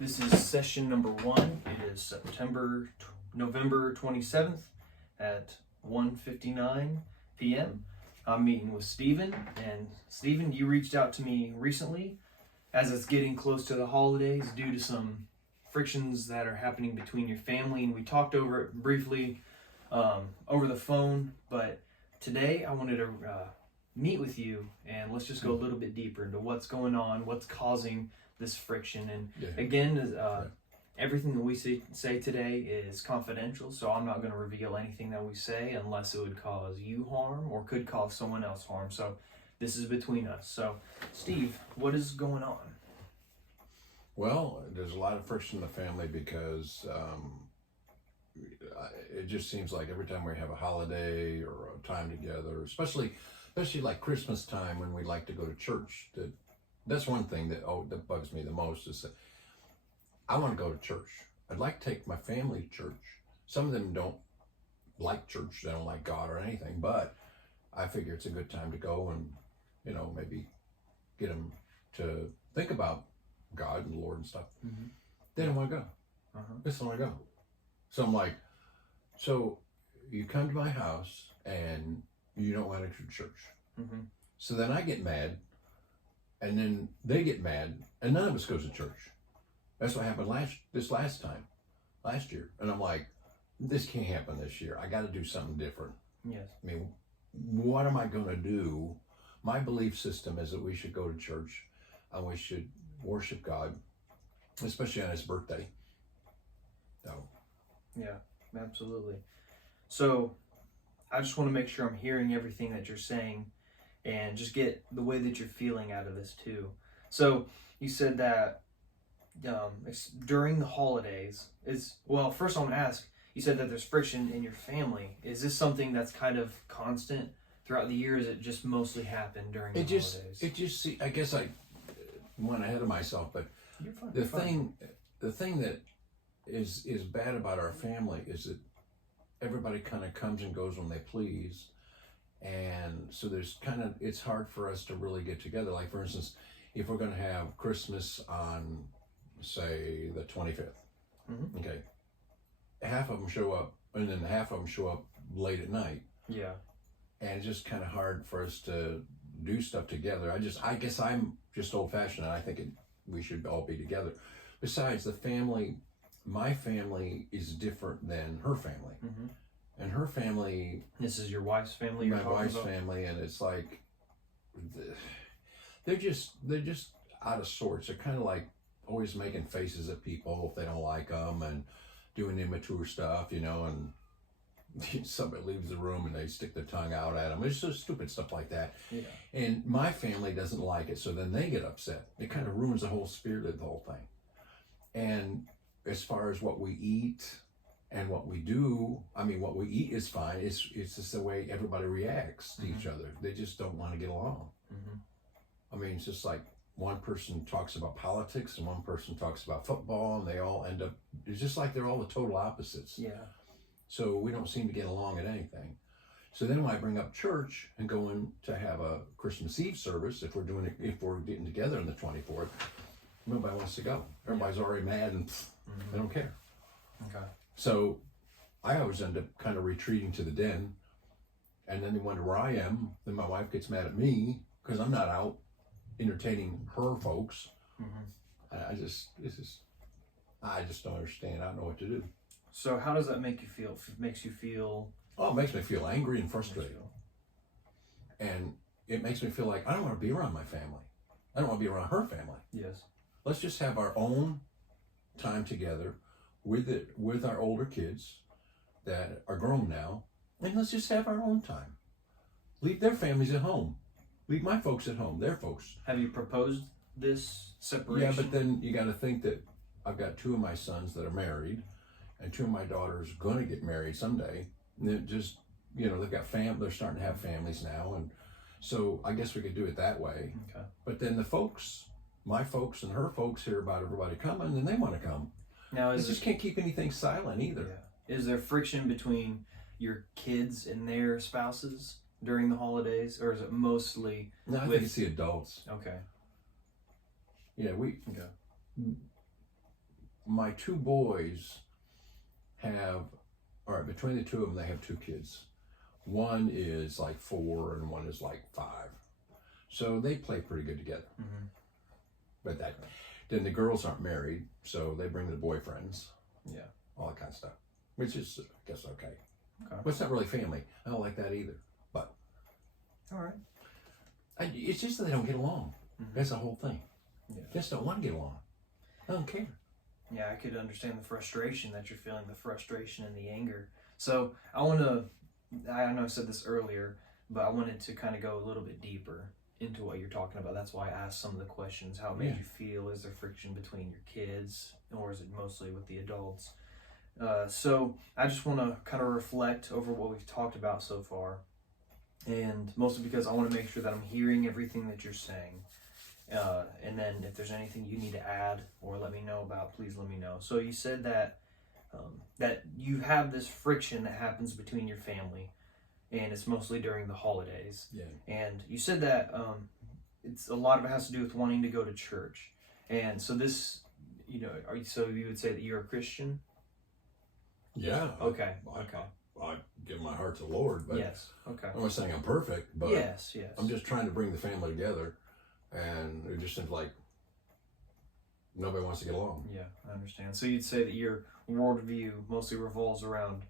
This is session number 1. It is November 27th at 1:59 p.m. I'm meeting with Stephen, and Stephen, you reached out to me recently as it's getting close to the holidays due to some frictions that are happening between your family, and we talked over it briefly over the phone, but today I wanted to meet with you and let's just go a little bit deeper into what's going on, what's causing this friction. And again, everything that we say today is confidential, so I'm not going to reveal anything that we say unless it would cause you harm or could cause someone else harm. So this is between us. So Steve, what is going on? Well, there's a lot of friction in the family because it just seems like every time we have a holiday or a time together, especially like Christmas time when we like to go to church, that's one thing that bugs me the most is that I want to go to church. I'd like to take my family to church. Some of them don't like church, they don't like God or anything, but I figure it's a good time to go and, maybe get them to think about God and the Lord and stuff. Mm-hmm. They don't want to go. They just don't want to go. So I'm like, so you come to my house and you don't want to go to church. Mm-hmm. So then I get mad, and then they get mad, and none of us goes to church. That's what happened last year. And I'm like, this can't happen this year. I got to do something different. Yes. I mean, what am I going to do? My belief system is that we should go to church and we should worship God, especially on his birthday. So. Yeah, absolutely. So I just want to make sure I'm hearing everything that you're saying and just get the way that you're feeling out of this too. So you said that during the holidays first I'm going to ask, you said that there's friction in your family. Is this something that's kind of constant throughout the year? Or is it just mostly happen during the holidays? I guess I went ahead of myself, but you're fine, the thing that is bad about our family is that everybody kind of comes and goes when they please, and so it's hard for us to really get together. Like, for instance, if we're going to have Christmas on, say, the 25th, mm-hmm. Okay, half of them show up, and then half of them show up late at night. Yeah. And it's just kind of hard for us to do stuff together. I guess I'm just old-fashioned, and I think we should all be together. Besides, my family is different than her family. Mm-hmm. And her family... This is your wife's family my wife's family, and it's like... They're just out of sorts. They're kind of like always making faces at people if they don't like them and doing immature stuff, and somebody leaves the room and they stick their tongue out at them. It's just stupid stuff like that. Yeah. And my family doesn't like it, so then they get upset. It kind of ruins the whole spirit of the whole thing. And as far as what we eat and what we do, what we eat is fine. It's just the way everybody reacts to mm-hmm. each other. They just don't want to get along. Mm-hmm. It's just like one person talks about politics and one person talks about football, and they all end up, it's just like they're all the total opposites. Yeah. So we don't seem to get along at anything. So then when I bring up church and going to have a Christmas Eve service, if we're getting together on the 24th, nobody wants to go. Everybody's already mad and mm-hmm. they don't care. Okay. So I always end up kind of retreating to the den, and then they wonder where I am. Then my wife gets mad at me because I'm not out entertaining her folks. Mm-hmm. I just don't understand. I don't know what to do. So how does that make you feel? It makes you feel... Oh, it makes me feel angry and frustrated. And it makes me feel like I don't want to be around my family. I don't want to be around her family. Yes. Let's just have our own time together with our older kids that are grown now, and let's just have our own time. Leave their families at home. Leave my folks at home, their folks. Have you proposed this separation? Yeah, but then you got to think that I've got 2 of my sons that are married, and 2 of my daughters going to get married someday. And they've got they're starting to have families now, and so I guess we could do it that way. Okay. But then my folks and her folks hear about everybody coming, and they want to come. Now, they just can't keep anything silent either. Yeah. Is there friction between your kids and their spouses during the holidays, or is it mostly? No, I think it's the adults. Okay. Yeah, my two boys have, all right, between the two of them, they have two kids. One is like 4 and one is like 5. So they play pretty good together. Mm-hmm. But then the girls aren't married, so they bring their boyfriends. Yeah. All that kind of stuff, which is, I guess, okay. Okay. But it's not really family. I don't like that either. But All right. it's just that they don't get along. Mm-hmm. That's the whole thing. Yeah. They just don't want to get along. I don't care. Yeah, I could understand the frustration that you're feeling, the frustration and the anger. So I know I said this earlier, but I wanted to kind of go a little bit deeper into what you're talking about. That's why I asked some of the questions. How it made you feel? Is there friction between your kids, or is it mostly with the adults? So I just want to kind of reflect over what we've talked about so far, and mostly because I want to make sure that I'm hearing everything that you're saying. And then if there's anything you need to add or let me know about, please let me know. So you said that that you have this friction that happens between your family, and it's mostly during the holidays. Yeah. And you said that it's a lot of it has to do with wanting to go to church. And so this, so you would say that you're a Christian? Yeah. Okay. I give my heart to the Lord, but Yes. Okay. I'm not saying I'm perfect, but Yes. I'm just trying to bring the family together, and it just seems like nobody wants to get along. Yeah, I understand. So you'd say that your worldview mostly revolves around,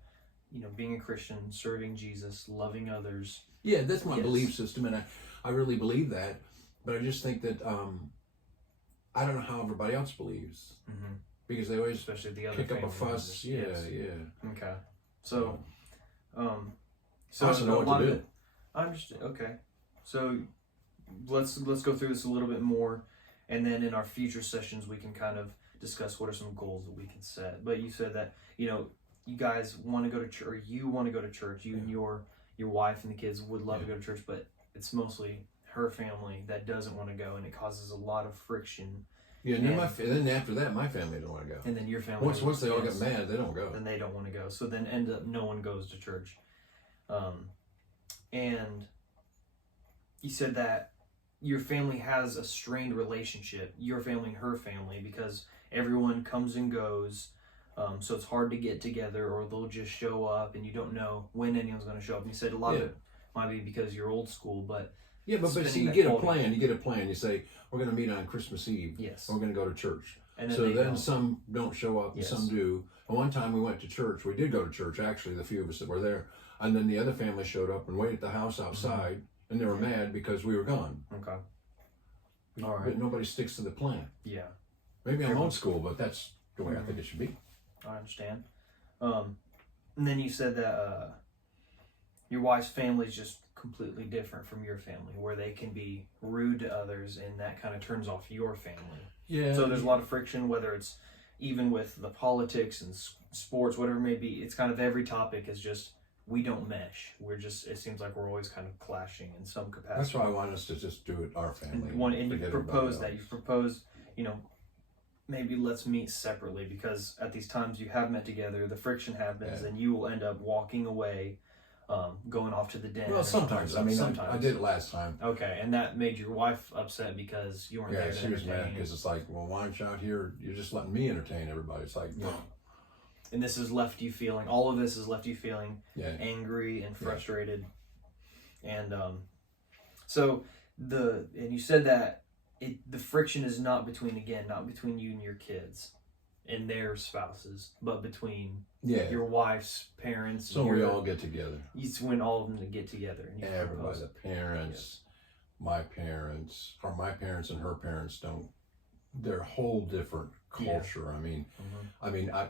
being a Christian, serving Jesus, loving others. Yeah, that's my Yes. belief system, and I really believe that. But I just think that I don't know how everybody else believes, Mm-hmm. because they always Especially the other kick up a family fuss. members. Yeah, Yes. yeah. Okay. So, I so also know a what lot to of do. it. I understand. Okay. So let's go through this a little bit more, and then in our future sessions we can kind of discuss what are some goals that we can set. But you said that you guys want to go to church, or you want to go to church. You and your wife and the kids would love to go to church, but it's mostly her family that doesn't want to go, and it causes a lot of friction. Yeah, and then after that, my family don't want to go. And then your family, Once they all get yes, mad, they don't go. then they don't want to go. So then end up no one goes to church. And you said that your family has a strained relationship, your family and her family, because everyone comes and goes. So it's hard to get together, or they'll just show up and you don't know when anyone's going to show up. And you said a lot of it might be because you're old school, but yeah, but see, spending you that get a quality- plan. You get a plan. You say, we're going to meet on Christmas Eve. yes. We're going to go to church. And then So they then don't. some don't show up and Yes. some do. And one time we went to church. We did go to church, actually, the few of us that were there. And then the other family showed up and waited at the house outside, and they were mad because we were gone. Okay. All right. But nobody sticks to the plan. Yeah. Maybe I'm old school, but that's the way I think it should be. I understand. And then you said that your wife's family is just completely different from your family, where they can be rude to others, and that kind of turns off your family. Yeah. So there's a lot of friction, whether it's even with the politics and sports, whatever it may be. It's kind of every topic is just, we don't mesh. It seems like we're always kind of clashing in some capacity. That's why I want us to just do it our family. And you forget propose that. everybody You propose, maybe let's meet separately, because at these times you have met together, the friction happens, Yeah. and you will end up walking away, going off to the den. else. Well, or sometimes. something. I mean, I did it last time. Okay, and that made your wife upset because you weren't Yeah, there to she was mad entertain. because it's like, well, why aren't you out here? You're just letting me entertain everybody. It's like, Yeah. And this has left you feeling, all of this has left you feeling yeah. angry and frustrated. And and you said that the friction is not between you and your kids and their spouses, but between Yeah. your wife's parents. So we all get together. It's when all of them to get together. And you Everybody, propose. the parents, my parents, or my parents and her parents don't. They're a whole different culture. I mean,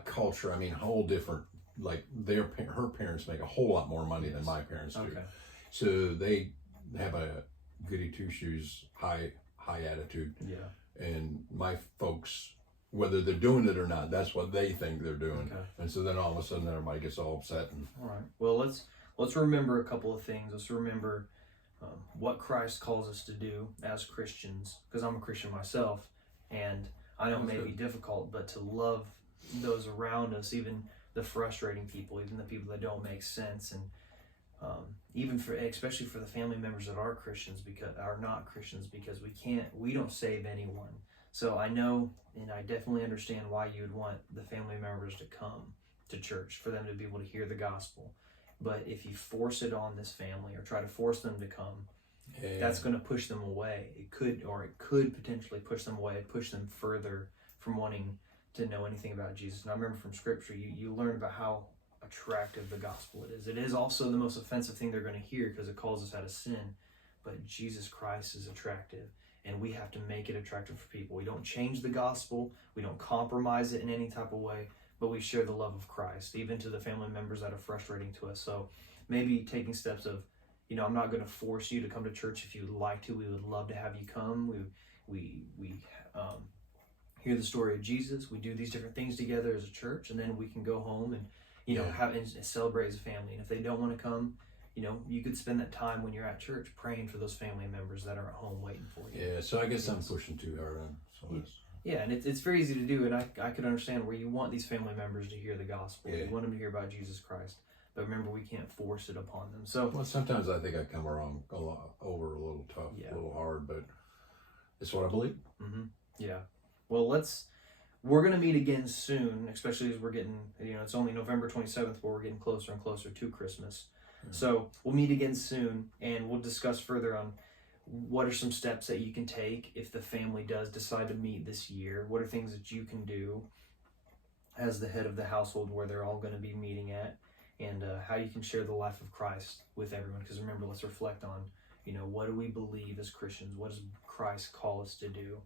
culture. I mean, whole different. Like her parents make a whole lot more money than my parents do. Okay. So they have a goody two shoes, high attitude, Yeah. and my folks, whether they're doing it or not, that's what they think they're doing. Okay. And so then all of a sudden everybody gets all upset and All right. Well, let's remember a couple of things. Let's remember what Christ calls us to do as Christians, because I'm a Christian myself, and I know it may be difficult, but to love those around us, even the frustrating people, even the people that don't make sense, and especially for the family members that are Christians, because are not Christians, because we don't save anyone. So I know, and I definitely understand why you would want the family members to come to church, for them to be able to hear the gospel. But if you force it on this family or try to force them to come, that's going to push them away. It could potentially push them away, push them further from wanting to know anything about Jesus. And I remember from Scripture, you learn about how attractive the gospel it is. It is also the most offensive thing they're going to hear because it calls us out of sin. But Jesus Christ is attractive, and we have to make it attractive for people. We don't change the gospel. We don't compromise it in any type of way, but we share the love of Christ, even to the family members that are frustrating to us. So maybe taking steps of, I'm not going to force you to come to church. If you would like to, we would love to have you come. We hear the story of Jesus. We do these different things together as a church, and then we can go home and have and celebrate as a family. And if they don't want to come, you could spend that time when you're at church praying for those family members that are at home waiting for you. Yeah, so I guess I'm pushing too hard on. So yeah, and it's very easy to do, and I could understand where you want these family members to hear the gospel. You want them to hear about Jesus Christ. But remember, we can't force it upon them. So sometimes I think I come around over a little tough, a little hard, but it's what I believe. Mm-hmm. Yeah. Well, we're going to meet again soon, especially as we're getting, it's only November 27th, but we're getting closer and closer to Christmas. Mm-hmm. So we'll meet again soon, and we'll discuss further on what are some steps that you can take if the family does decide to meet this year. What are things that you can do as the head of the household where they're all going to be meeting at, and how you can share the life of Christ with everyone. Because remember, let's reflect on, what do we believe as Christians? What does Christ call us to do?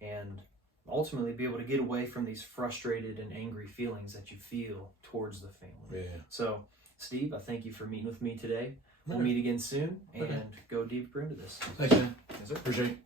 And ultimately be able to get away from these frustrated and angry feelings that you feel towards the family. Yeah. So, Steve, I thank you for meeting with me today. We'll meet again soon and go deeper into this. Thanks, man. Yes, sir. Appreciate it.